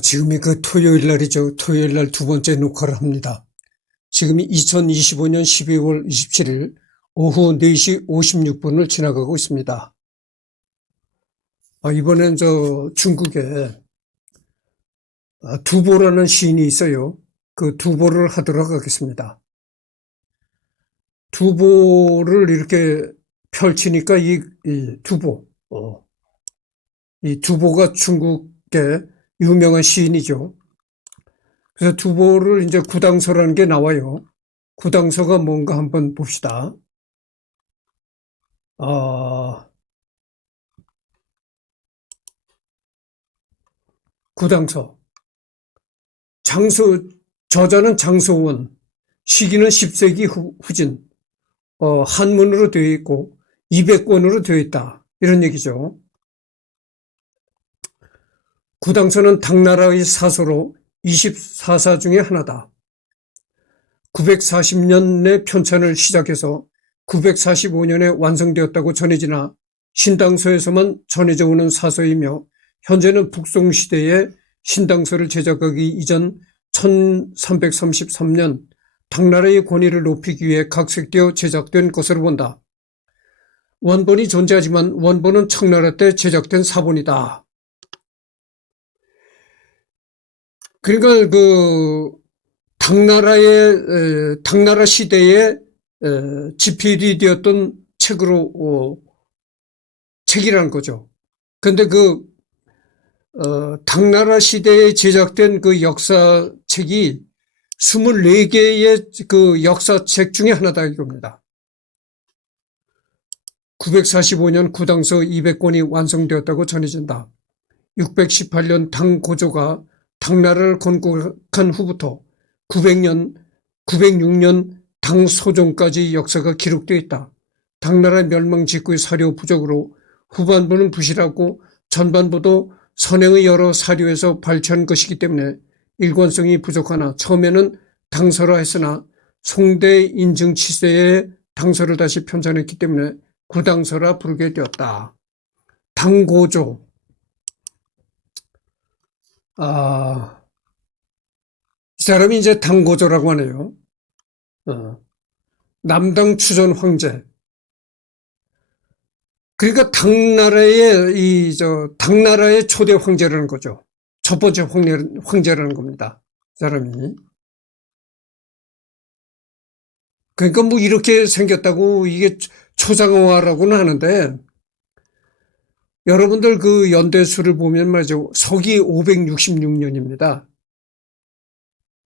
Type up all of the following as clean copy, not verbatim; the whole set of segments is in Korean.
지금이 그 토요일 날이죠. 토요일 날 두 번째 녹화를 합니다. 지금이 2025년 12월 27일 오후 4시 56분을 지나가고 있습니다. 이번엔 중국에 두보라는 시인이 있어요. 그 두보를 하도록 하겠습니다. 두보를 이렇게 펼치니까 이 두보, 이 두보가 중국의 유명한 시인이죠. 그래서 두보를 이제 구당서라는 게 나와요. 구당서가 뭔가 한번 봅시다. 구당서. 저자는 장소원, 시기는 10세기 후진, 한문으로 되어 있고 200권으로 되어 있다. 이런 얘기죠. 구당서는 당나라의 사서로 24사 중에 하나다. 940년에 편찬을 시작해서 945년에 완성되었다고 전해지나 신당서에서만 전해져 오는 사서이며 현재는 북송시대에 신당서를 제작하기 이전 1333년 당나라의 권위를 높이기 위해 각색되어 제작된 것으로 본다. 원본이 존재하지만 원본은 청나라 때 제작된 사본이다. 그러니까 당나라 시대에 집필이 되었던 책이라는 거죠. 그런데 당나라 시대에 제작된 그 역사책이 24개의 그 역사책 중에 하나다 이겁니다. 945년 구당서 200권이 완성되었다고 전해진다. 618년 당고조가 당나라를 건국한 후부터 906년 당소종까지 역사가 기록되어 있다. 당나라 멸망 직후의 사료 부족으로 후반부는 부실하고 전반부도 선행의 여러 사료에서 발췌한 것이기 때문에 일관성이 부족하나 처음에는 당서라 했으나 송대 인증 치세에 당서를 다시 편찬했기 때문에 구당서라 부르게 되었다. 당고조. 이 사람이 이제 당고조라고 하네요. 남당 추전 황제. 그러니까 당나라의 초대 황제라는 거죠. 첫 번째 황제라는 겁니다. 이 사람이. 그러니까 뭐 이렇게 생겼다고 이게 초상화라고는 하는데 여러분들 그 연대수를 보면 말이죠. 서기 566년입니다.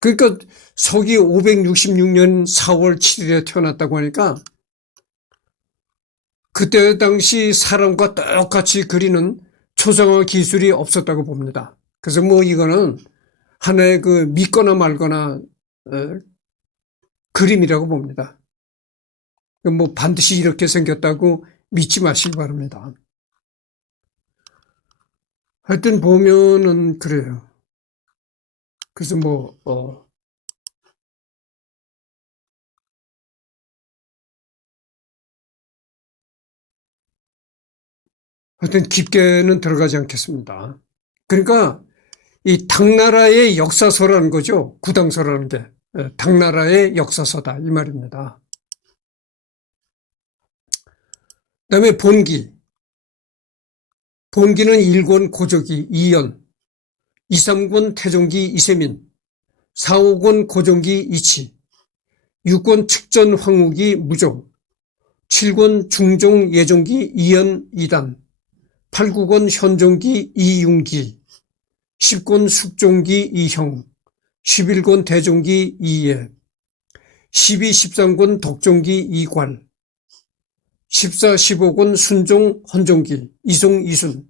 그러니까 서기 566년 4월 7일에 태어났다고 하니까 그때 당시 사람과 똑같이 그리는 초상화 기술이 없었다고 봅니다. 그래서 뭐 이거는 하나의 믿거나 말거나 그림이라고 봅니다. 뭐 반드시 이렇게 생겼다고 믿지 마시기 바랍니다. 하여튼 보면은 그래요. 그래서 하여튼 깊게는 들어가지 않겠습니다. 그러니까 이 당나라의 역사서라는 거죠. 구당서라는 게. 당나라의 역사서다 이 말입니다. 그다음에 본기. 본기는 1권 고조기 이연, 2, 3권 태종기 이세민, 4, 5권 고종기 이치, 6권 측전 황후기 무종, 7권 중종 예종기 이연 이단, 8, 9권 현종기 이윤기, 10권 숙종기 이형, 11권 대종기 이예, 12, 13권 덕종기 이관, 14, 15권 순종 헌종기 이송 이순,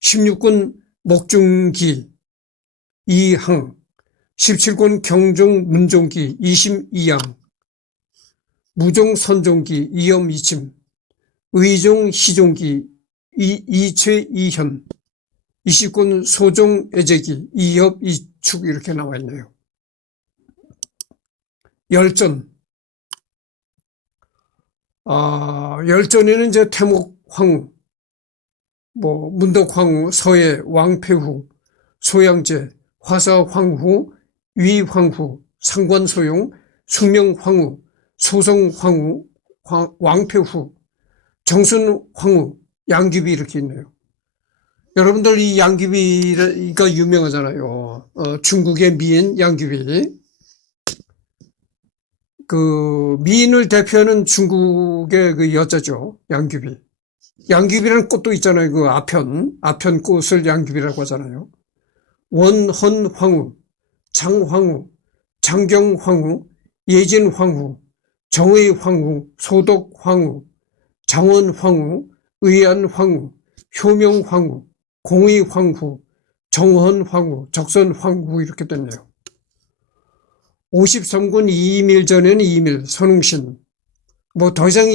16권 목중기 이항, 17권 경종 문종기 이심 이양, 무종 선종기 이염 이침, 의종 희종기 이최 이현, 20권 소종 애제기 이협 이축 이렇게 나와 있네요. 열전. 열전에는 이제 태목황후, 문덕황후, 서예, 왕폐후, 소양제, 화사황후, 위황후, 상관소용, 숙명황후, 소성황후, 왕표후, 정순황후, 양귀비 이렇게 있네요. 여러분들 이 양귀비가 유명하잖아요. 중국의 미인 양귀비. 그 미인을 대표하는 중국의 그 여자죠. 양귀비. 양귀비라는 꽃도 있잖아요. 그 아편 꽃을 양귀비라고 하잖아요. 원헌황후, 장황후, 장경황후, 예진황후, 정의황후, 소독황후, 장원황후, 의안황후, 효명황후, 공의황후, 정헌황후, 적선황후 이렇게 됐네요. 53군 이임일 전에는 이임일, 선웅신. 뭐 더 이상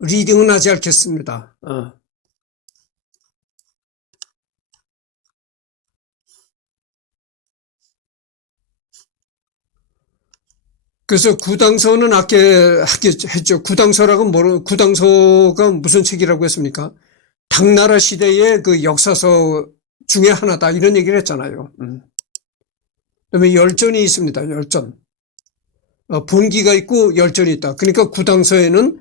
리딩은 하지 않겠습니다. 그래서 구당서는 아까 했죠. 구당서가 무슨 책이라고 했습니까? 당나라 시대의 그 역사서 중에 하나다 이런 얘기를 했잖아요. 그다음에 열전이 있습니다. 열전. 본기가 있고 열전이 있다. 그러니까 구당서라는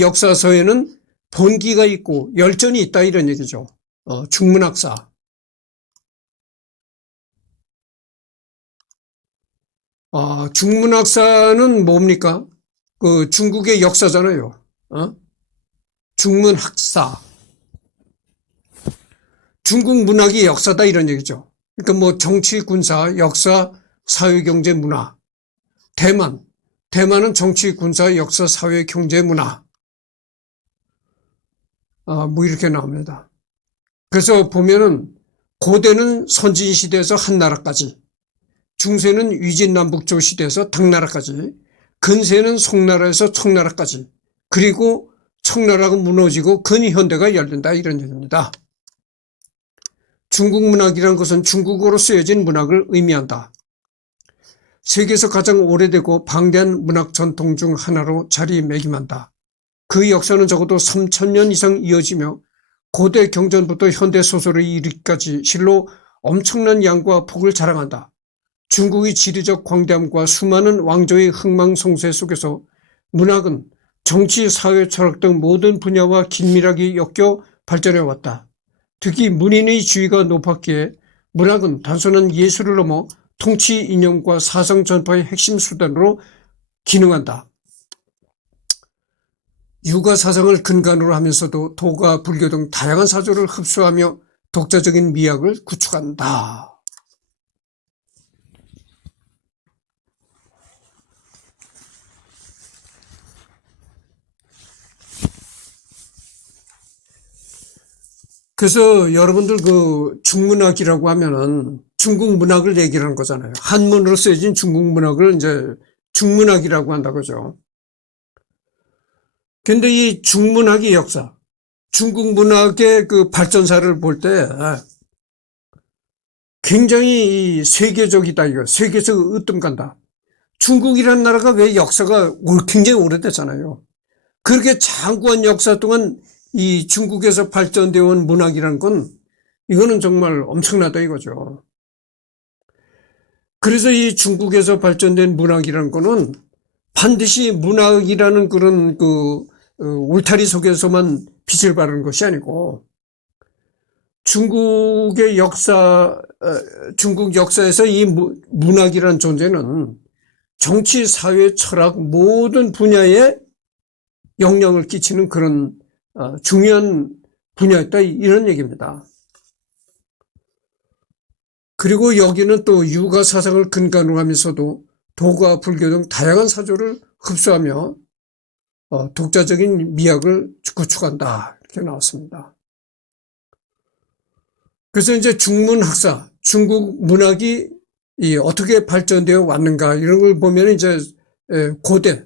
역사서에는 본기가 있고 열전이 있다 이런 얘기죠. 중문학사. 중문학사는 뭡니까? 그 중국의 역사잖아요. 중문학사. 중국 문학이 역사다 이런 얘기죠. 그러니까 뭐 정치, 군사, 역사, 사회, 경제, 문화. 대만은 정치, 군사, 역사, 사회, 경제, 문화. 뭐 이렇게 나옵니다. 그래서 보면은 고대는 선진시대에서 한나라까지, 중세는 위진남북조 시대에서 당나라까지, 근세는 송나라에서 청나라까지, 그리고 청나라가 무너지고 근현대가 열린다 이런 얘기입니다. 중국 문학이라는 것은 중국어로 쓰여진 문학을 의미한다. 세계에서 가장 오래되고 방대한 문학 전통 중 하나로 자리매김한다. 그 역사는 적어도 3000년 이상 이어지며 고대 경전부터 현대 소설에 이르기까지 실로 엄청난 양과 폭을 자랑한다. 중국의 지리적 광대함과 수많은 왕조의 흥망성쇠 속에서 문학은 정치, 사회, 철학 등 모든 분야와 긴밀하게 엮여 발전해왔다. 특히 문인의 지위가 높았기에 문학은 단순한 예술을 넘어 통치 이념과 사상 전파의 핵심 수단으로 기능한다. 유가 사상을 근간으로 하면서도 도가, 불교 등 다양한 사조를 흡수하며 독자적인 미학을 구축한다. 그래서 여러분들 그 중문학이라고 하면은 중국 문학을 얘기하는 거잖아요. 한문으로 쓰여진 중국 문학을 이제 중문학이라고 한다고죠. 근데 이 중문학의 역사, 중국 문학의 그 발전사를 볼 때 굉장히 세계적이다 이거. 세계에서 으뜸간다. 중국이라는 나라가 왜 역사가 굉장히 오래됐잖아요. 그렇게 장구한 역사 동안 이 중국에서 발전되어 온 문학이라는 건 이거는 정말 엄청나다 이거죠. 그래서 이 중국에서 발전된 문학이라는 거는 반드시 문학이라는 그런 울타리 속에서만 빛을 발하는 것이 아니고 중국의 중국 역사에서 이 문학이라는 존재는 정치, 사회, 철학 모든 분야에 영향을 끼치는 그런 중요한 분야였다 이런 얘기입니다. 그리고 여기는 또 유가 사상을 근간으로 하면서도 도가, 불교 등 다양한 사조를 흡수하며 독자적인 미학을 구축한다 이렇게 나왔습니다. 그래서 이제 중문학사, 중국 문학이 어떻게 발전되어 왔는가 이런 걸 보면 이제 고대,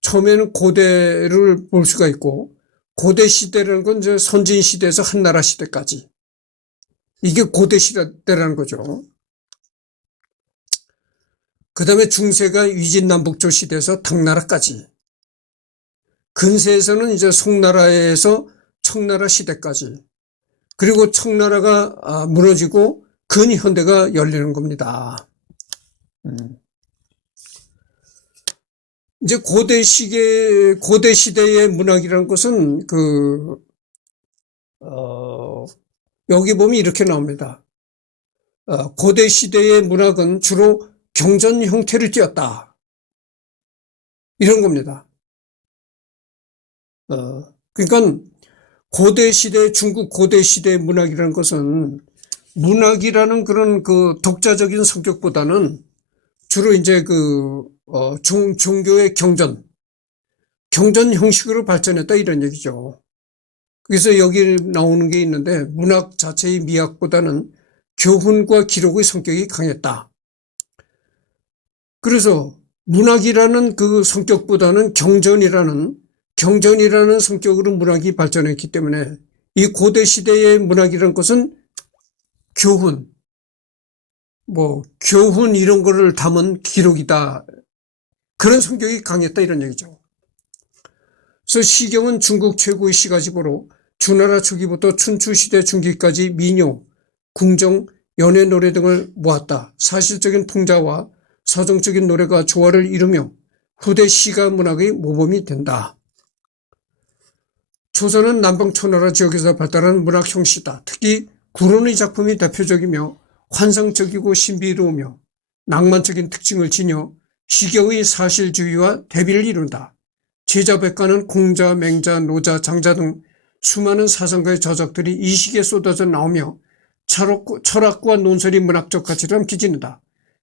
처음에는 고대를 볼 수가 있고 고대 시대라는 건 이제 선진 시대에서 한나라 시대까지 이게 고대 시대라는 거죠. 그 다음에 중세가 위진남북조 시대에서 당나라까지, 근세에서는 이제 송나라에서 청나라 시대까지, 그리고 청나라가 무너지고 근현대가 열리는 겁니다. 이제 고대 시대의 문학이라는 것은 여기 보면 이렇게 나옵니다. 고대 시대의 문학은 주로 경전 형태를 띠었다. 이런 겁니다. 그러니까 중국 고대 시대의 문학이라는 것은 문학이라는 그런 독자적인 성격보다는 주로 이제 종교의 경전 형식으로 발전했다 이런 얘기죠. 그래서 여기 나오는 게 있는데 문학 자체의 미학보다는 교훈과 기록의 성격이 강했다. 그래서 문학이라는 그 성격보다는 경전이라는 성격으로 문학이 발전했기 때문에 이 고대 시대의 문학이라는 것은 교훈 이런 거를 담은 기록이다. 그런 성격이 강했다 이런 얘기죠. 그래서 시경은 중국 최고의 시가지보로 주나라 초기부터 춘추시대 중기까지 민요, 궁정, 연애 노래 등을 모았다. 사실적인 풍자와 서정적인 노래가 조화를 이루며 후대 시가 문학의 모범이 된다. 조선은 남방 초나라 지역에서 발달한 문학 형식이다. 특히 구론의 작품이 대표적이며 환상적이고 신비로우며 낭만적인 특징을 지녀 시경의 사실주의와 대비를 이룬다. 제자백가는 공자, 맹자, 노자, 장자 등 수많은 사상가의 저작들이 이 시기에 쏟아져 나오며 철학과 논설이 문학적 가치를 기진한다.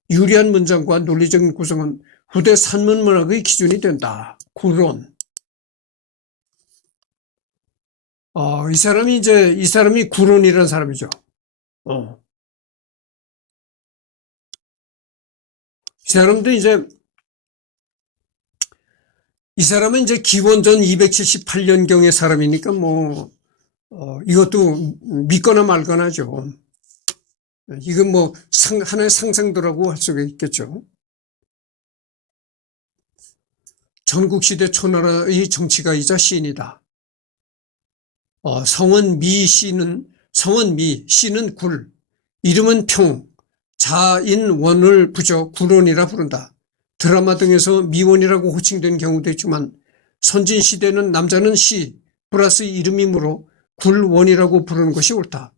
유리한 문장과 논리적인 구성은 후대 산문문학의 기준이 된다. 구론. 이 사람이 구론이라는 사람이죠. 이 사람은 이제 기원전 278년경의 사람이니까 이것도 믿거나 말거나죠. 이건 하나의 상상도라고 할 수가 있겠죠. 전국시대 초나라의 정치가이자 시인이다. 성은 미, 시는 굴, 이름은 평, 자인원을 부져 굴원이라 부른다. 드라마 등에서 미원이라고 호칭된 경우도 있지만 선진시대는 남자는 시 플러스 이름이므로 굴원이라고 부르는 것이 옳다.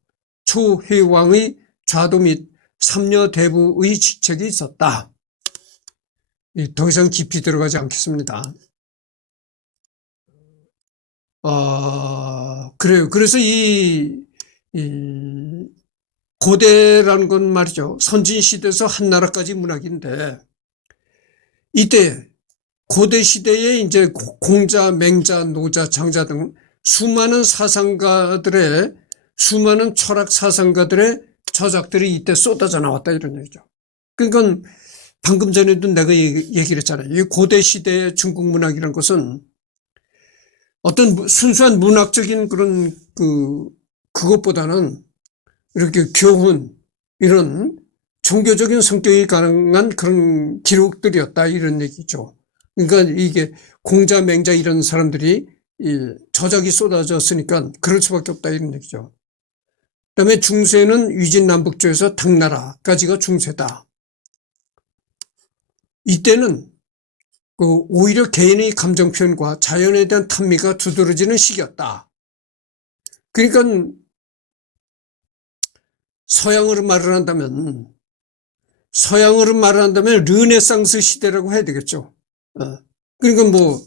초회왕의 좌도 및 삼녀대부의 직책이 있었다. 더 이상 깊이 들어가지 않겠습니다. 그래요. 그래서 이 고대라는 건 말이죠. 선진시대에서 한나라까지 문학인데, 이때 고대 시대에 이제 공자, 맹자, 노자, 장자 등 수많은 철학 사상가들의 저작들이 이때 쏟아져 나왔다 이런 얘기죠. 그러니까 방금 전에도 내가 얘기를 했잖아요. 이 고대 시대의 중국 문학이라는 것은 어떤 순수한 문학적인 그런 그것보다는 이렇게 교훈, 이런 종교적인 성격이 가능한 그런 기록들이었다 이런 얘기죠. 그러니까 이게 공자, 맹자 이런 사람들이 저작이 쏟아졌으니까 그럴 수밖에 없다 이런 얘기죠. 그다음에 중세는 위진남북조에서 당나라까지가 중세다. 이때는 오히려 개인의 감정 표현과 자연에 대한 탐미가 두드러지는 시기였다. 그러니까 서양으로 말을 한다면 르네상스 시대라고 해야 되겠죠. 그러니까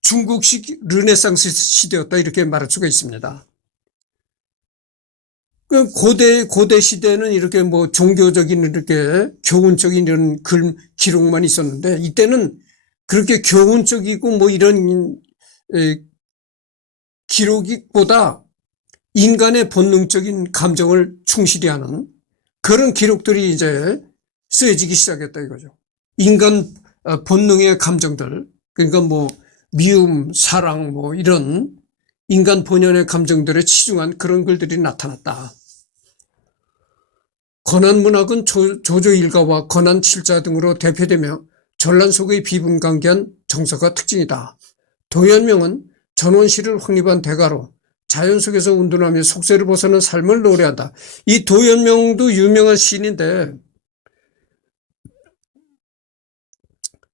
중국식 르네상스 시대였다 이렇게 말할 수가 있습니다. 고대 시대는 이렇게 종교적인 이렇게 교훈적인 이런 기록만 있었는데 이때는 그렇게 교훈적이고 이런 기록보다 인간의 본능적인 감정을 충실히 하는 그런 기록들이 이제 쓰여지기 시작했다 이거죠. 인간 본능의 감정들, 그러니까 미움, 사랑 이런 인간 본연의 감정들에 치중한 그런 글들이 나타났다. 건한문학은 조조일가와 건한칠자 등으로 대표되며 전란 속의 비분강개한 정서가 특징이다. 도현명은 전원시를 확립한 대가로 자연 속에서 운동하며 속세를 벗어난 삶을 노래한다. 이 도연명도 유명한 시인인데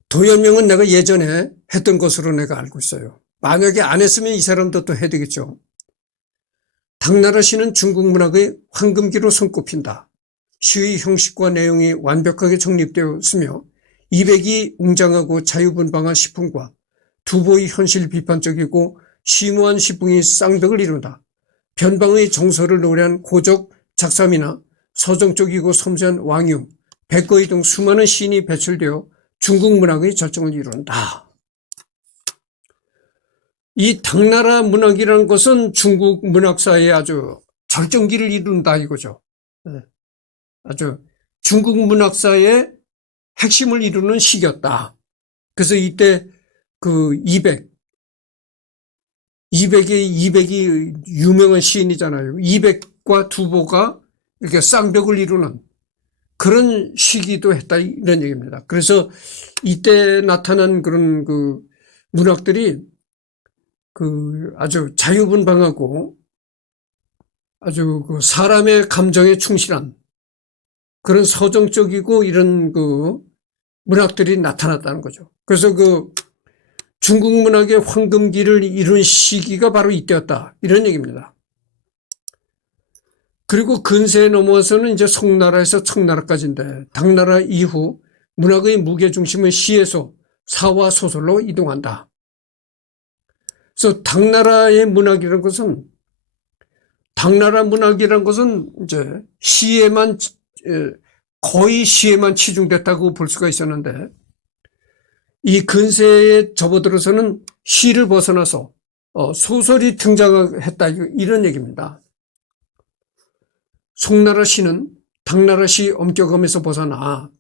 도연명은 내가 예전에 했던 것으로 내가 알고 있어요. 만약에 안 했으면 이 사람도 또 해야 되겠죠. 당나라 시는 중국 문학의 황금기로 손꼽힌다. 시의 형식과 내용이 완벽하게 정립되었으며 이백이 웅장하고 자유분방한 시풍과 두보의 현실 비판적이고 심오한 시풍이 쌍벽을 이룬다. 변방의 정서를 노래한 고적 작삼이나 서정적이고 섬세한 왕유, 백거이 등 수많은 시인이 배출되어 중국 문학의 절정을 이룬다. 이 당나라 문학이라는 것은 중국 문학사에 아주 절정기를 이룬다 이거죠. 아주 중국 문학사의 핵심을 이루는 시기였다. 그래서 이때 그 200이 유명한 시인이잖아요. 200과 두보가 이렇게 쌍벽을 이루는 그런 시기도 했다 이런 얘기입니다. 그래서 이때 나타난 그런 그 문학들이 그 아주 자유분방하고 아주 그 사람의 감정에 충실한 그런 서정적이고 이런 그 문학들이 나타났다는 거죠. 그래서 그 중국 문학의 황금기를 이룬 시기가 바로 이때였다. 이런 얘기입니다. 그리고 근세에 넘어서는 이제 송나라에서 청나라까지인데 당나라 이후 문학의 무게중심은 시에서 사화 소설로 이동한다. 그래서 당나라 문학이라는 것은 이제 시에만 거의 시에만 치중됐다고 볼 수가 있었는데 이 근세에 접어들어서는 시를 벗어나서 소설이 등장했다 이런 얘기입니다. 송나라 시는 당나라 시 엄격함에서 벗어나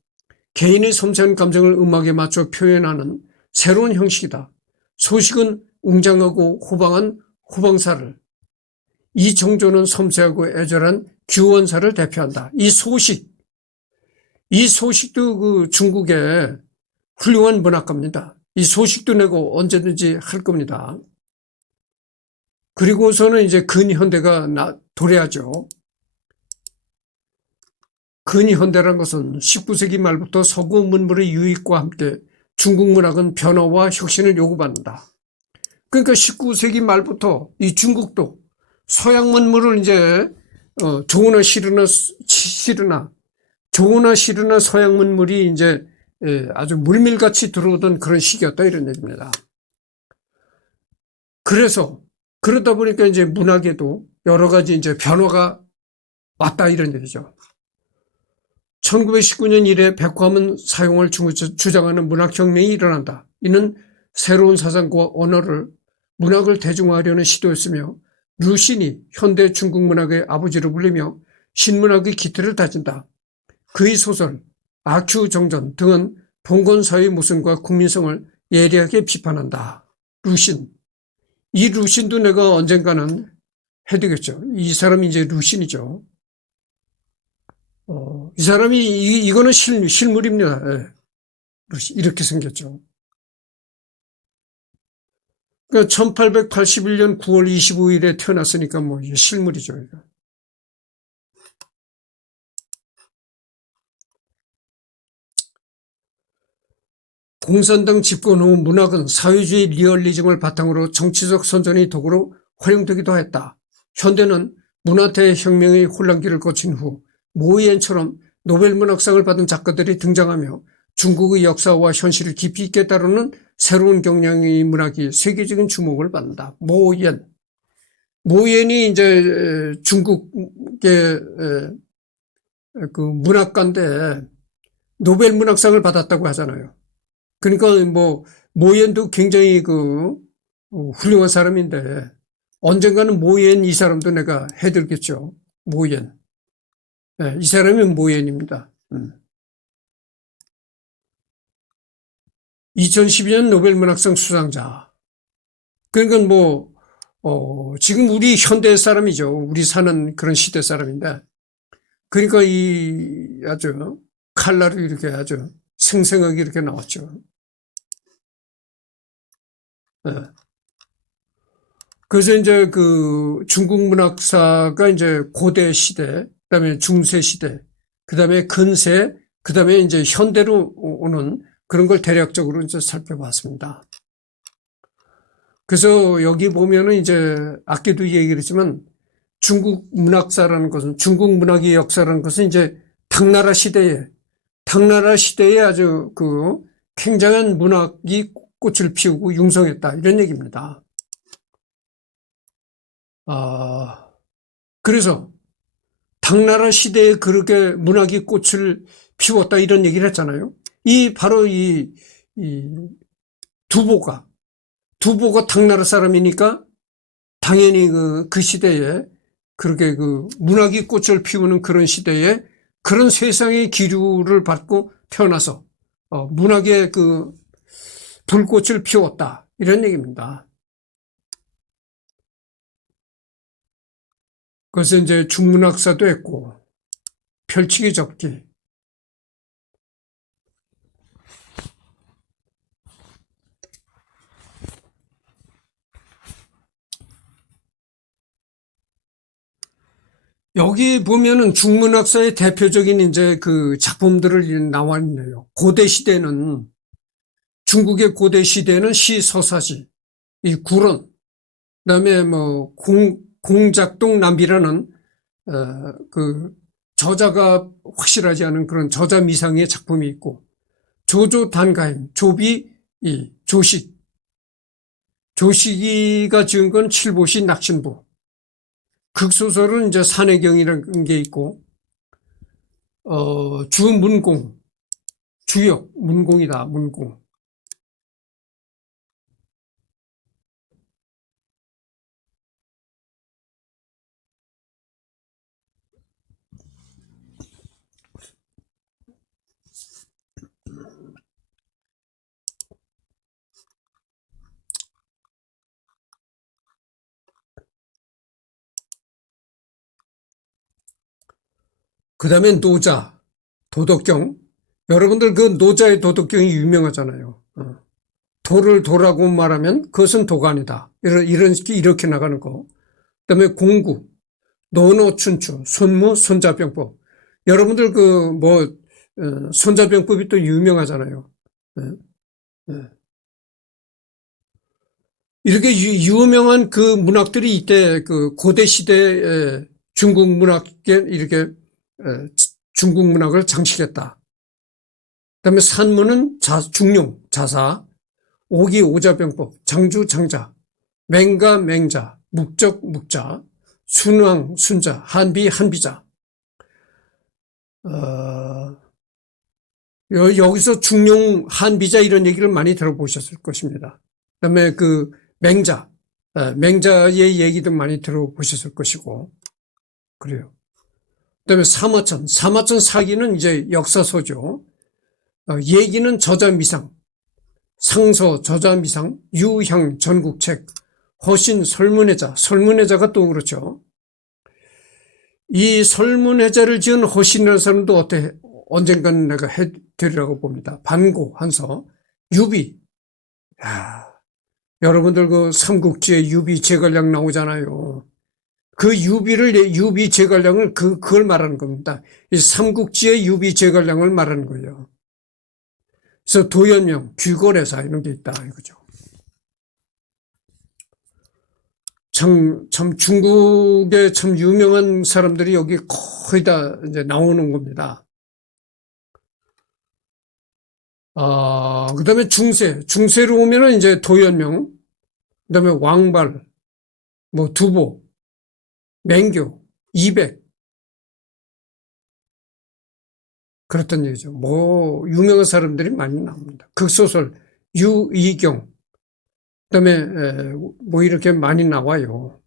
개인의 섬세한 감정을 음악에 맞춰 표현하는 새로운 형식이다. 소식은 웅장하고 호방한 호방사를, 이 정조는 섬세하고 애절한 규원사를 대표한다. 이 소식도 그 중국의 훌륭한 문학가입니다. 이 소식도 내고 언제든지 할 겁니다. 그리고서는 이제 근현대가 도래하죠. 근현대란 것은 19세기 말부터 서구 문물의 유익과 함께 중국 문학은 변화와 혁신을 요구받는다. 그러니까 19세기 말부터 이 중국도 서양 문물을 이제 좋으나 싫으나 서양 문물이 이제 아주 물밀같이 들어오던 그런 시기였다 이런 얘기입니다. 그러다 보니까 이제 문학에도 여러 가지 이제 변화가 왔다 이런 얘기죠. 1919년 이래 백화문 사용을 주장하는 문학혁명이 일어난다. 이는 새로운 사상과 언어를 문학을 대중화하려는 시도였으며 루신이 현대 중국 문학의 아버지로 불리며 신문학의 기틀을 다진다. 그의 소설 아큐 정전 등은 봉건사회의 모순과 국민성을 예리하게 비판한다. 루신. 이 루신도 내가 언젠가는 해두겠죠. 이 사람이 이제 루신이죠. 이 사람이 이거는 실물입니다. 예. 이렇게 생겼죠. 그러니까 1881년 9월 25일에 태어났으니까 뭐 실물이죠. 이거. 공산당 집권 후 문학은 사회주의 리얼리즘을 바탕으로 정치적 선전의 도구로 활용되기도 했다. 현대는 문화 대혁명의 혼란기를 거친 후 모이엔처럼 노벨 문학상을 받은 작가들이 등장하며 중국의 역사와 현실을 깊이 있게 다루는 새로운 경향의 문학이 세계적인 주목을 받는다. 모이엔이 이제 중국의 그 문학가인데 노벨 문학상을 받았다고 하잖아요. 그러니까 뭐 모이엔도 굉장히 그 훌륭한 사람인데 언젠가는 모이엔 이 사람도 내가 해드리겠죠. 모이엔. 네, 이 사람이 모이엔입니다. 2012년 노벨 문학상 수상자. 그러니까 뭐 지금 우리 현대 사람이죠. 우리 사는 그런 시대 사람인데 그러니까 이 아주 칼라로 이렇게 아주 생생하게 이렇게 나왔죠. 네. 그래서 이제 그 중국 문학사가 이제 고대 시대, 그다음에 중세 시대, 그다음에 근세, 그다음에 이제 현대로 오는 그런 걸 대략적으로 이제 살펴봤습니다. 그래서 여기 보면은 이제 아까도 얘기를 했지만 중국 문학사라는 것은, 중국 문학의 역사라는 것은 이제 당나라 시대에 아주 그 굉장한 문학이 꽃을 피우고 융성했다, 이런 얘기입니다. 그래서 당나라 시대에 그렇게 문학이 꽃을 피웠다, 이런 얘기를 했잖아요. 바로 이 두보가 당나라 사람이니까 당연히 그 시대에 그렇게 그 문학이 꽃을 피우는 그런 시대에 그런 세상의 기류를 받고 태어나서 문학의 그 불꽃을 피웠다, 이런 얘기입니다. 그래서 이제 중문학사도 했고, 펼치기 접기, 여기 보면은 중문학사의 대표적인 이제 그 작품들을 나와 있네요. 고대 시대는, 중국의 고대 시대는 시서사시, 이 구론, 그다음에 뭐 공작동 남비라는 그 저자가 확실하지 않은 그런 저자 미상의 작품이 있고, 조조단가임, 조비 이 조식이가 지은 건 칠보시 낙신부, 극소설은 이제 산해경이라는 게 있고, 주문공, 주역, 문공이다, 문공. 그 다음에 노자, 도덕경. 여러분들 그 노자의 도덕경이 유명하잖아요. 도를 도라고 말하면 그것은 도가 아니다, 이렇게 나가는 거. 그 다음에 공구, 노노춘추, 손무, 손자병법. 여러분들 손자병법이 또 유명하잖아요. 이렇게 유명한 그 문학들이 이때 그 고대 시대 중국 문학에 이렇게 중국 문학을 장식했다. 그다음에 산문은 중용, 자사, 오기, 오자병법, 장주, 장자, 맹가, 맹자, 묵적, 묵자, 순왕, 순자, 한비, 한비자. 여기서 중용, 한비자 이런 얘기를 많이 들어보셨을 것입니다. 그다음에 그 맹자의 얘기도 많이 들어보셨을 것이고, 그래요. 그다음에 사마천 사기는 이제 역사서죠. 얘기는 저자미상, 상서 저자미상, 유향 전국책, 허신 설문해자가 또 그렇죠. 이 설문해자를 지은 허신이라는 사람도 언젠가는 내가 해드리라고 봅니다. 반고, 한서, 유비. 여러분들 그 삼국지에 유비 제갈량 나오잖아요. 그 유비 제갈량을 그걸 말하는 겁니다. 이 삼국지의 유비 제갈량을 말하는 거예요. 그래서 도연명, 귀거래사 이런 게 있다, 이거죠. 참 중국의 참 유명한 사람들이 여기 거의 다 이제 나오는 겁니다. 그 다음에 중세로 오면은 이제 도연명, 그 다음에 왕발, 두보, 맹교, 이백. 그렇단 얘기죠. 유명한 사람들이 많이 나옵니다. 극소설, 유이경. 그 다음에, 이렇게 많이 나와요.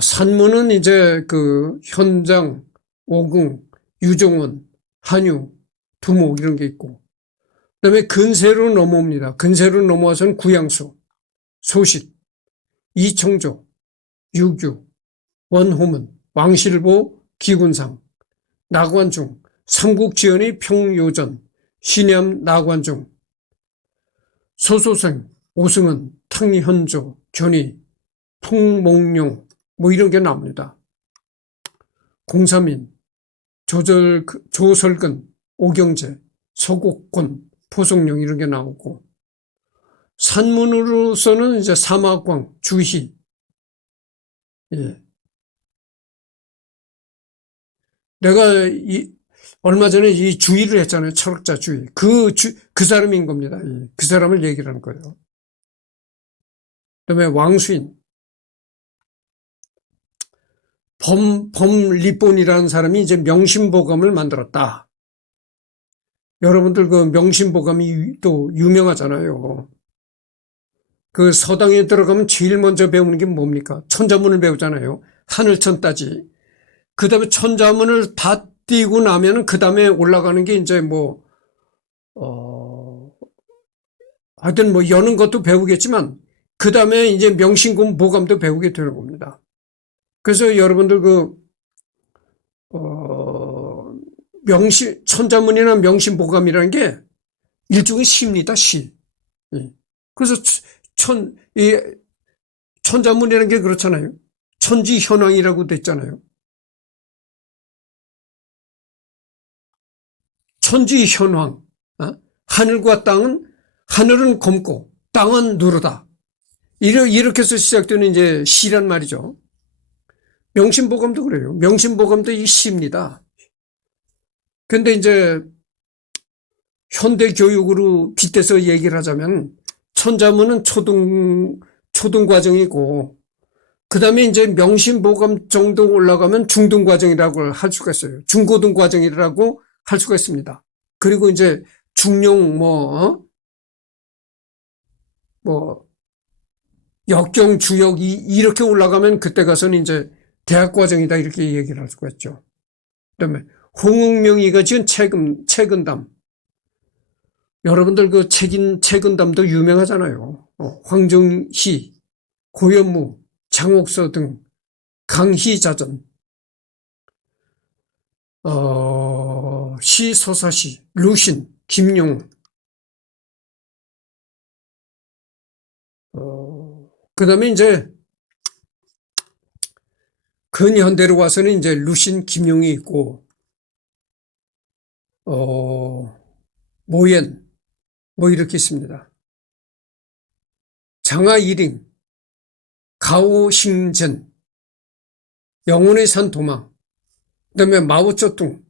산문은 이제 현장, 오궁, 유종원, 한유, 두목 이런 게 있고. 그 다음에 근세로 넘어옵니다. 근세로 넘어와서는 구양수, 소식, 이청조, 유규, 원호문, 왕실보, 기군상, 나관중, 삼국지연의 평요전, 신ям 나관중, 소소생, 오승은, 탕현조, 견이, 통몽룡 뭐 이런 게 나옵니다. 공사민, 조설근, 오경제, 서곡권, 포송룡 이런 게 나오고, 산문으로서는 이제 사마광, 주희, 예. 내가 얼마 전에 이 주희를 했잖아요. 철학자 주희. 그 사람인 겁니다. 예. 그 사람을 얘기를 하는 거예요. 그다음에 왕수인, 범리본이라는 사람이 이제 명심보감을 만들었다. 여러분들 그 명심보감이 또 유명하잖아요. 그 서당에 들어가면 제일 먼저 배우는 게 뭡니까? 천자문을 배우잖아요. 하늘천 따지. 그 다음에 천자문을 다 띄고 나면은 그 다음에 올라가는 게 이제 하여튼 여는 것도 배우겠지만 그 다음에 이제 명심보감도 배우게 되는 겁니다. 그래서 여러분들 천자문이나 명심보감이라는 게 일종의 시입니다, 시. 그래서 천자문이라는 게 그렇잖아요. 천지현황이라고 됐잖아요. 천지현황. 하늘과 땅은, 하늘은 검고 땅은 누르다. 이렇게 해서 시작되는 이제 시란 말이죠. 명심보감도 그래요. 명심보감도 이 시입니다. 근데 이제 현대 교육으로 빗대서 얘기를 하자면 천자문은 초등 과정이고 그 다음에 이제 명심보감 정도 올라가면 중등 과정이라고 할 수가 있어요. 중고등 과정이라고 할 수가 있습니다. 그리고 이제 중용 역경 주역 이렇게 올라가면 그때 가서는 이제 대학 과정이다 이렇게 얘기를 할 수가 있죠. 그다음에 홍응명이가 지은 책은담. 여러분들 그 책은담도 유명하잖아요. 황정희, 고현무, 장옥서 등 강희자전, 시서사시, 루신, 김용, 그 다음에 이제 근현대로 와서는 이제 루신, 김용이 있고, 모yen, 이렇게 있습니다. 장하이링, 가오싱전, 영혼의 산 도망, 그 다음에 마오쩌둥.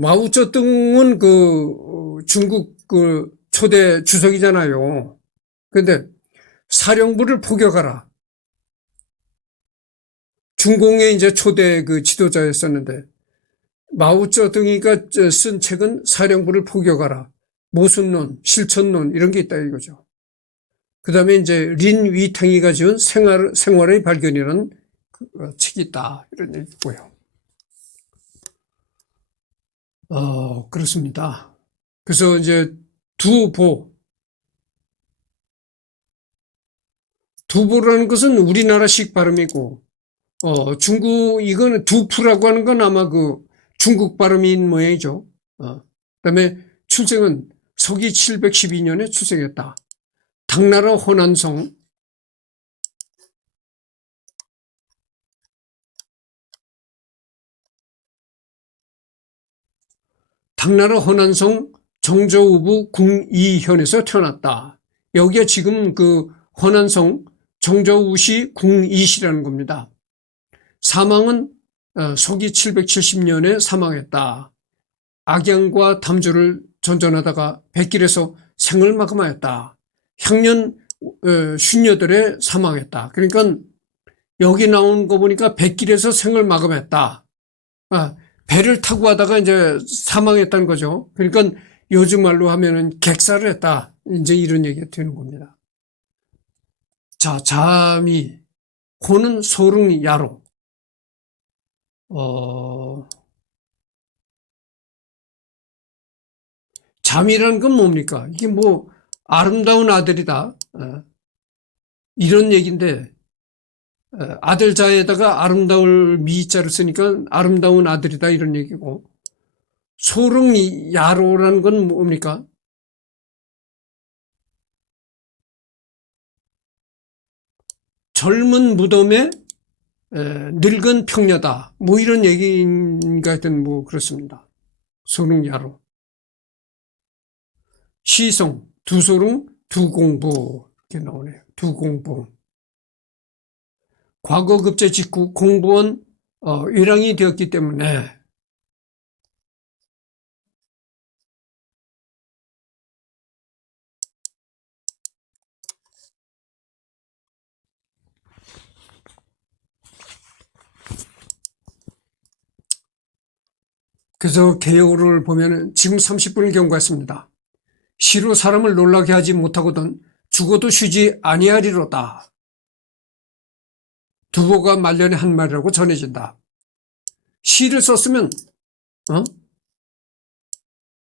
마오쩌둥은 중국 초대 주석이잖아요. 근데 사령부를 포격하라. 중공의 이제 초대 지도자였었는데, 마오쩌둥이가 쓴 책은 사령부를 포격하라. 모순론, 실천론, 이런 게 있다 이거죠. 그 다음에 이제 린 위탱이가 지은 생활의 발견이라는 책이 있다. 이런 얘기고요. 그렇습니다. 그래서 이제 두보라는 것은 우리나라식 발음이고, 이거는 두푸라고 하는 건 아마 중국 발음인 모양이죠. 그 다음에 출생은 서기 712년에 출생했다. 당나라 호난성, 정저우부 궁이현에서 태어났다. 여기가 지금 호난성 정저우시 궁이시라는 겁니다. 사망은 서기 770년에 사망했다. 악양과 담주를 전전하다가 백길에서 생을 마감하였다. 향년 58에 사망했다. 그러니까 여기 나온 거 보니까 백길에서 생을 마감했다. 배를 타고 가다가 이제 사망했다는 거죠. 그러니까 요즘 말로 하면은 객사를 했다. 이제 이런 얘기가 되는 겁니다. 자, 자미, 호는 소릉야로. 잠이라는 건 뭡니까? 이게 아름다운 아들이다. 이런 얘기인데, 아들 자에다가 아름다울 미자를 쓰니까 아름다운 아들이다 이런 얘기고, 소릉야로라는 건 뭡니까? 젊은 무덤에 늙은 평야다. 뭐 이런 얘기인가 하여튼 뭐 그렇습니다. 소릉야로. 시성, 두소릉, 두공부 이렇게 나오네요. 두공부. 과거 급제 직후 공부원 외랑이 되었기 때문에 그래서 개요를 보면 지금 30분을 경과했습니다. 시로 사람을 놀라게 하지 못하거든 죽어도 쉬지 아니하리로다. 두보가 말년에 한 말이라고 전해진다. 시를 썼으면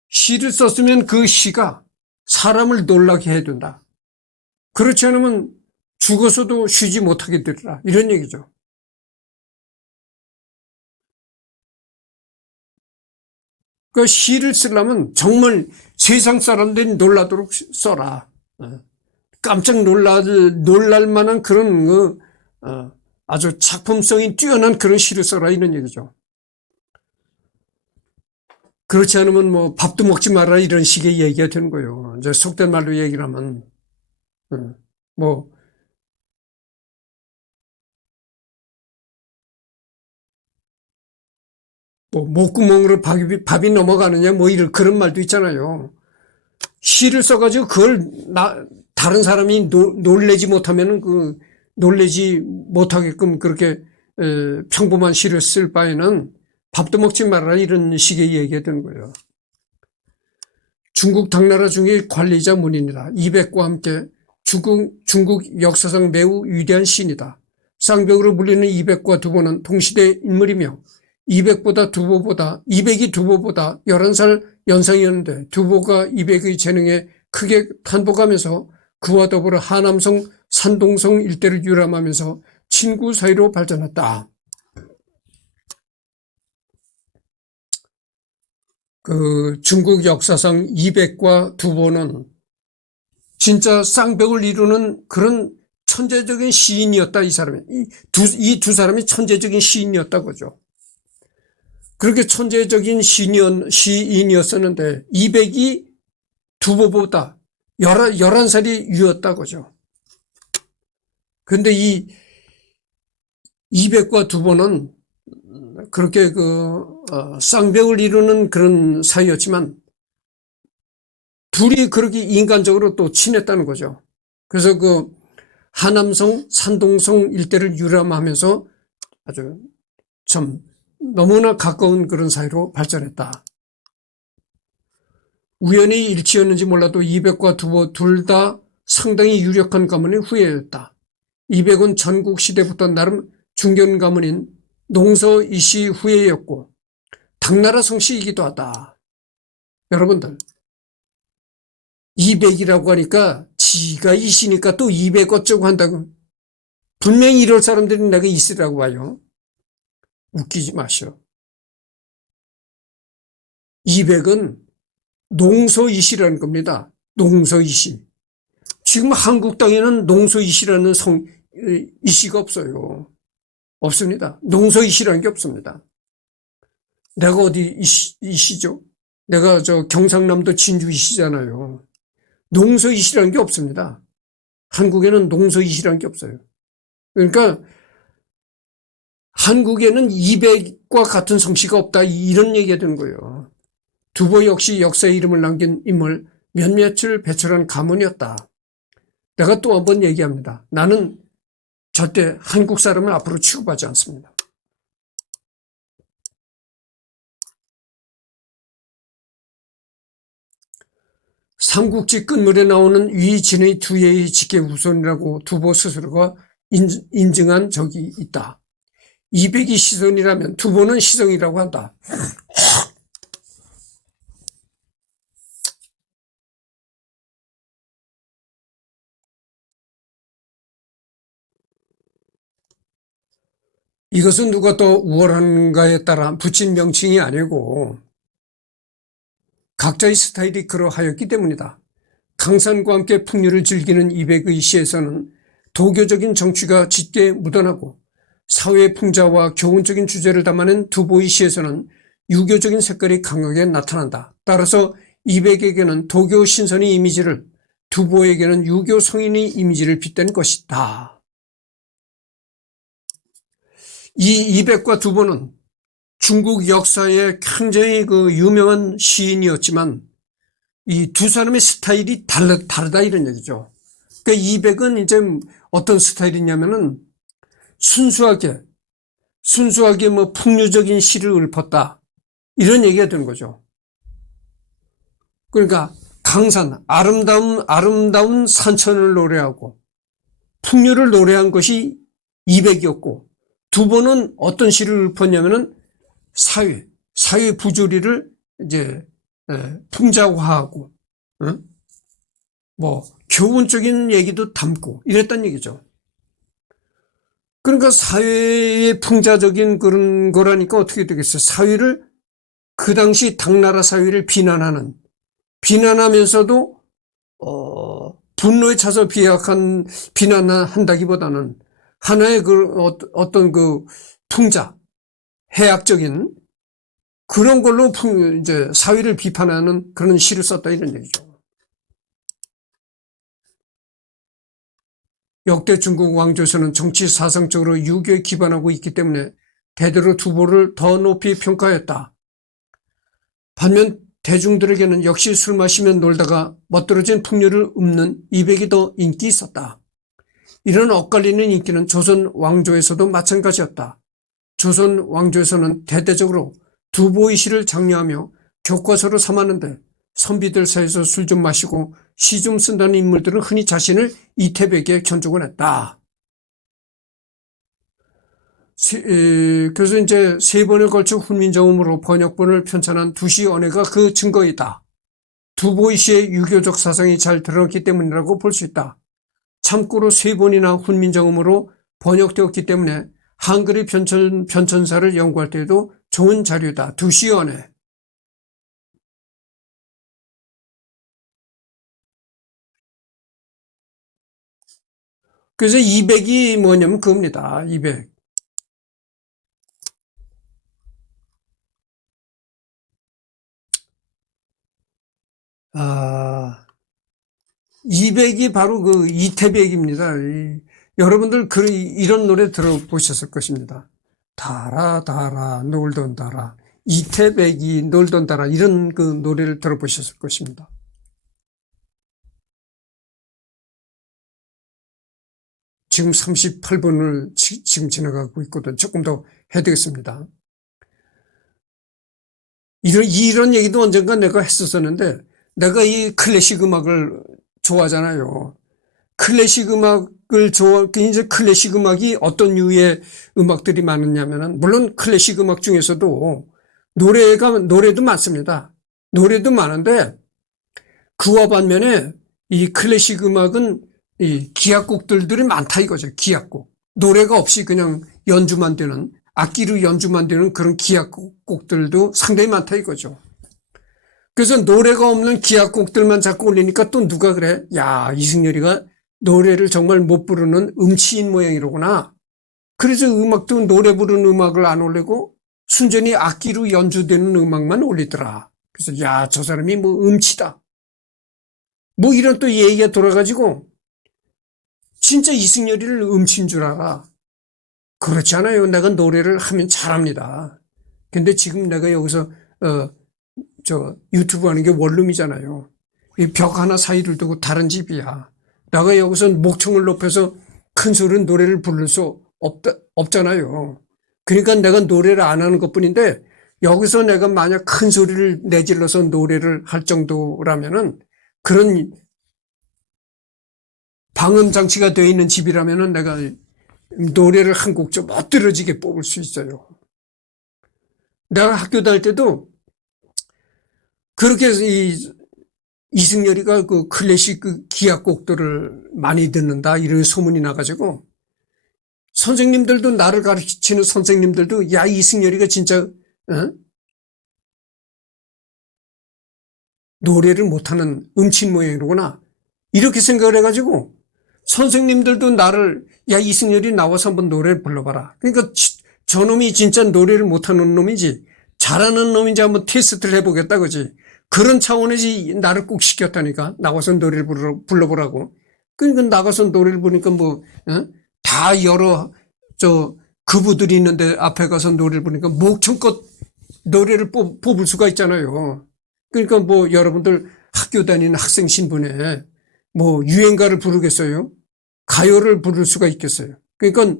시를 썼으면 그 시가 사람을 놀라게 해둔다. 그렇지 않으면 죽어서도 쉬지 못하게 되리라. 이런 얘기죠. 그 시를 쓰려면 정말 세상 사람들이 놀라도록 써라. 깜짝 놀랄 만한 그런 아주 작품성이 뛰어난 그런 시를 써라 이런 얘기죠. 그렇지 않으면 뭐 밥도 먹지 마라 이런 식의 얘기가 되는 거예요. 이제 속된 말로 얘기를 하면 뭐 목구멍으로 밥이 넘어가느냐 뭐 이런 그런 말도 있잖아요. 시를 써가지고 그걸 다른 사람이 놀래지 못하면은 놀래지 못하게끔 그렇게 평범한 시를 쓸 바에는 밥도 먹지 말아라 이런 식의 얘기가 되는 거예요. 중국 당나라 중에 관리자 문인이다. 이백과 함께 중국 역사상 매우 위대한 시인이다. 쌍벽으로 불리는 이백과 두보는 동시대 인물이며 이백이 두보보다 11살 연상이었는데 두보가 이백의 재능에 크게 탄복하면서 그와 더불어 하남성, 산동성 일대를 유람하면서 친구 사이로 발전했다. 중국 역사상 이백과 두보는 진짜 쌍벽을 이루는 그런 천재적인 시인이었다. 이 두 사람이 천재적인 시인이었다 그죠. 그렇게 천재적인 시인이었었는데 이백이 두보보다 11살이 위였다 그죠. 그런데 이 이백과 두보는 그렇게 쌍벽을 이루는 그런 사이였지만 둘이 그렇게 인간적으로 또 친했다는 거죠. 그래서 하남성, 산동성 일대를 유람하면서 아주 참 너무나 가까운 그런 사이로 발전했다. 우연히 일치였는지 몰라도 이백과 두보 둘 다 상당히 유력한 가문의 후예였다. 이백은 전국 시대부터 나름 중견 가문인 농서 이씨 후예였고 당나라 성씨이기도 하다. 여러분들 이백이라고 하니까 지가 이씨니까 또 이백 어쩌고 한다고 분명히 이럴 사람들이 내가 있으라고 봐요. 웃기지 마시오. 이백은 농서이씨라는 겁니다. 농서이씨. 지금 한국 땅에는 농서이씨라는 이씨가 없어요. 없습니다. 농서이씨라는 게 없습니다. 내가 어디 이씨죠? 내가 경상남도 진주이씨잖아요. 농서이씨라는 게 없습니다. 한국에는 농서이씨라는 게 없어요. 그러니까 한국에는 이백과 같은 성씨가 없다 이런 얘기가 되는 거예요. 두보 역시 역사에 이름을 남긴 인물 몇몇을 배출한 가문이었다. 내가 또 한번 얘기합니다. 나는 절대 한국 사람을 앞으로 취급하지 않습니다. 삼국지 끝물에 나오는 위진의 두예의 직계후손이라고 두보 스스로가 인증한 적이 있다. 이백이 시손이라면 두보는 시성이라고 한다. 이것은 누가 또 우월한가에 따라 붙인 명칭이 아니고 각자의 스타일이 그러하였기 때문이다. 강산과 함께 풍류를 즐기는 이백의 시에서는 도교적인 정취가 짙게 묻어나고 사회 풍자와 교훈적인 주제를 담아낸 두보이 시에서는 유교적인 색깔이 강하게 나타난다. 따라서 이백에게는 도교 신선의 이미지를, 두보에게는 유교 성인의 이미지를 빗댄 것이다. 이 이백과 두보는 중국 역사에 굉장히 유명한 시인이었지만 이 두 사람의 스타일이 다르다 이런 얘기죠. 그러니까 이백은 이제 어떤 스타일이냐면은 순수하게 뭐 풍류적인 시를 읊었다 이런 얘기가 되는 거죠. 그러니까 강산, 아름다운 산천을 노래하고 풍류를 노래한 것이 이백이었고, 두보는 어떤 시를 읊었냐면은 사회 부조리를 이제 풍자화하고, 뭐 교훈적인 얘기도 담고 이랬단 얘기죠. 그러니까 사회의 풍자적인 그런 거라니까 어떻게 되겠어요? 사회를, 그 당시 당나라 사회를 비난하면서도 분노에 차서 비난한다기보다는 하나의 어떤 풍자, 해악적인 그런 걸로 이제 사회를 비판하는 그런 시를 썼다 이런 얘기죠. 역대 중국 왕조에서는 정치 사상적으로 유교에 기반하고 있기 때문에 대대로 두보를 더 높이 평가했다. 반면 대중들에게는 역시 술 마시며 놀다가 멋들어진 풍류를 읊는 이백이 더 인기 있었다. 이런 엇갈리는 인기는 조선 왕조에서도 마찬가지였다. 조선 왕조에서는 대대적으로 두보의 시를 장려하며 교과서로 삼았는데 선비들 사이에서 술 좀 마시고 시 좀 쓴다는 인물들은 흔히 자신을 이태백에 견적을 했다. 그래서 이제 3번에 걸쳐 훈민정음으로 번역본을 편찬한 두시 언해가 그 증거이다. 두보이 시의 유교적 사상이 잘 드러났기 때문이라고 볼 수 있다. 참고로 3번이나 훈민정음으로 번역되었기 때문에 한글의 변천사를 연구할 때에도 좋은 자료다. 두시 언해. 그래서 200이 뭐냐면 그겁니다. 200. 200이 바로 그 이태백입니다. 여러분들 이런 노래 들어보셨을 것입니다. 달아 달아 놀던 달아, 이태백이 놀던 달아, 이런 그 노래를 들어보셨을 것입니다. 지금 38분을 지금 지나가고 있거든. 조금 더 해야 되겠습니다. 이런 얘기도 언젠가 내가 했었었는데, 내가 이 클래식 음악을 좋아하잖아요. 클래식 음악을 이제 클래식 음악이 어떤 류의 음악들이 많으냐면은, 물론 클래식 음악 중에서도 노래도 많습니다. 노래도 많은데, 그와 반면에 이 클래식 음악은 이 기악곡들이 많다 이거죠. 기악곡. 노래가 없이 그냥 연주만 되는, 악기로 연주만 되는 그런 기악곡들도 상당히 많다 이거죠. 그래서 노래가 없는 기악곡들만 자꾸 올리니까 또 누가 그래? 야, 이승열이가 노래를 정말 못 부르는 음치인 모양이로구나. 그래서 음악도 노래 부르는 음악을 안 올리고 순전히 악기로 연주되는 음악만 올리더라. 그래서 야, 저 사람이 뭐 음치다. 뭐 이런 또 얘기가 돌아가지고 진짜 이승열이를 음치인 줄 알아. 그렇지 않아요. 내가 노래를 하면 잘합니다. 근데 지금 내가 여기서 유튜브 하는 게 원룸이잖아요. 이 벽 하나 사이를 두고 다른 집이야. 내가 여기서 목청을 높여서 큰 소리로 노래를 부를 수 없잖아요. 그러니까 내가 노래를 안 하는 것뿐인데, 여기서 내가 만약 큰 소리를 내질러서 노래를 할 정도라면은, 그런 방음 장치가 되어 있는 집이라면은 내가 노래를 한 곡 좀 멋들어지게 뽑을 수 있어요. 내가 학교 다닐 때도 그렇게 이승열이가 그 클래식 기악곡들을 많이 듣는다 이런 소문이 나가지고, 선생님들도, 나를 가르치는 선생님들도 야, 이승열이가 진짜 노래를 못하는 음친 모양이로구나 이렇게 생각을 해가지고 선생님들도 나를, 야, 이승열이 나와서 한번 노래를 불러봐라. 그러니까 저놈이 진짜 노래를 못하는 놈인지 잘하는 놈인지 한번 테스트를 해보겠다, 그지? 그런 차원에서 나를 꼭 시켰다니까. 나와서 노래를 불러보라고. 그러니까 나가서 노래를 부르니까 뭐, 다 여러, 그부들이 있는데 앞에 가서 노래를 부르니까 목청껏 노래를 뽑을 수가 있잖아요. 그러니까 뭐 여러분들 학교 다니는 학생 신분에 뭐 유행가를 부르겠어요? 가요를 부를 수가 있겠어요? 그러니까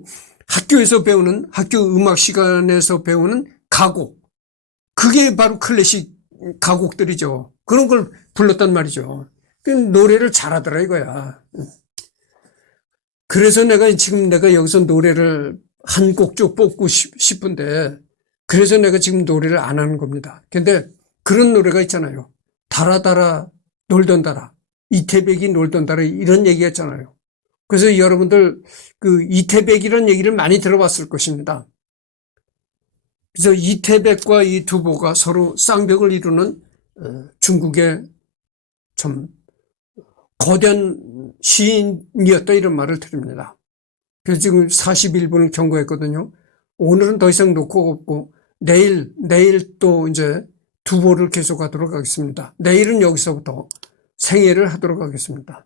학교에서 배우는, 학교 음악 시간에서 배우는 가곡. 그게 바로 클래식 가곡들이죠. 그런 걸 불렀단 말이죠. 노래를 잘하더라 이거야. 그래서 내가 여기서 노래를 한 곡 쭉 뽑고 싶은데, 그래서 내가 지금 노래를 안 하는 겁니다. 근데 그런 노래가 있잖아요. 달아 놀던 달아. 이태백이 놀던 달아, 이런 얘기가 있잖아요. 그래서 여러분들 그 이태백이라는 얘기를 많이 들어봤을 것입니다. 그래서 이태백과 이 두보가 서로 쌍벽을 이루는 중국의 참 거대한 시인이었다, 이런 말을 드립니다. 그래서 지금 41분을 경고했거든요. 오늘은 더 이상 놓고 없고 내일 또 이제 두보를 계속하도록 하겠습니다. 내일은 여기서부터 생애를 하도록 하겠습니다.